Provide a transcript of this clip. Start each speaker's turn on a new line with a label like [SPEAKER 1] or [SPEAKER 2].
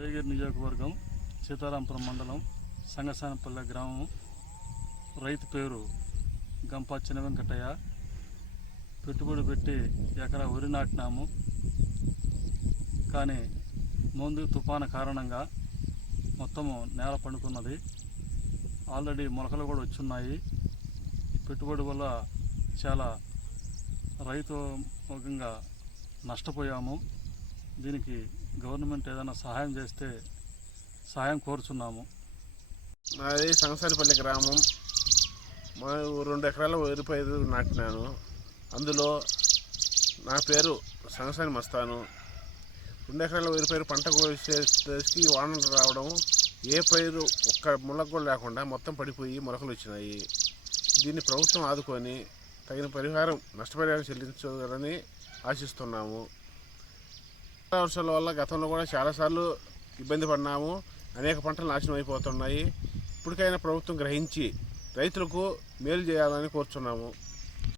[SPEAKER 1] ఉదయగిరి నియోజకవర్గం సీతారాంపురం మండలం సంగసానపల్లె గ్రామం. రైతు పేరు గంప చిన్న వెంకటయ్య పెట్టుబడి పెట్టి ఎకరా వరి నాటినాము. కానీ ముందు తుఫాను కారణంగా మొత్తము నేల పండుకున్నది. ఆల్రెడీ మొలకలు కూడా వచ్చున్నాయి. పెట్టుబడి వల్ల చాలా రైతు ముఖంగా నష్టపోయాము. దీనికి గవర్నమెంట్ ఏదైనా సహాయం చేస్తే సహాయం కోరుచున్నాము.
[SPEAKER 2] నాది సంగసారిపల్లి గ్రామం. మా రెండు ఎకరాల వరి పైరు నాటినాను. అందులో నా పేరు సంగసాని మస్తాను. రెండు ఎకరాల వరి పైరు పంట కోసేకి వానలు రావడం ఏ పైరు ఒక్క ములక్కలు లేకుండా మొత్తం పడిపోయి మొలకలు వచ్చినాయి. దీన్ని ప్రభుత్వం ఆదుకొని తగిన పరిహారం నష్టపరిహారం చెల్లించాలని ఆశిస్తున్నాము. వర్షాల వల్ల గతంలో కూడా చాలాసార్లు ఇబ్బంది పడినాము. అనేక పంటలు నాశనం అయిపోతున్నాయి. ఇప్పటికైనా ప్రభుత్వం గ్రహించి రైతులకు మేలు చేయాలని కోరుచున్నాము.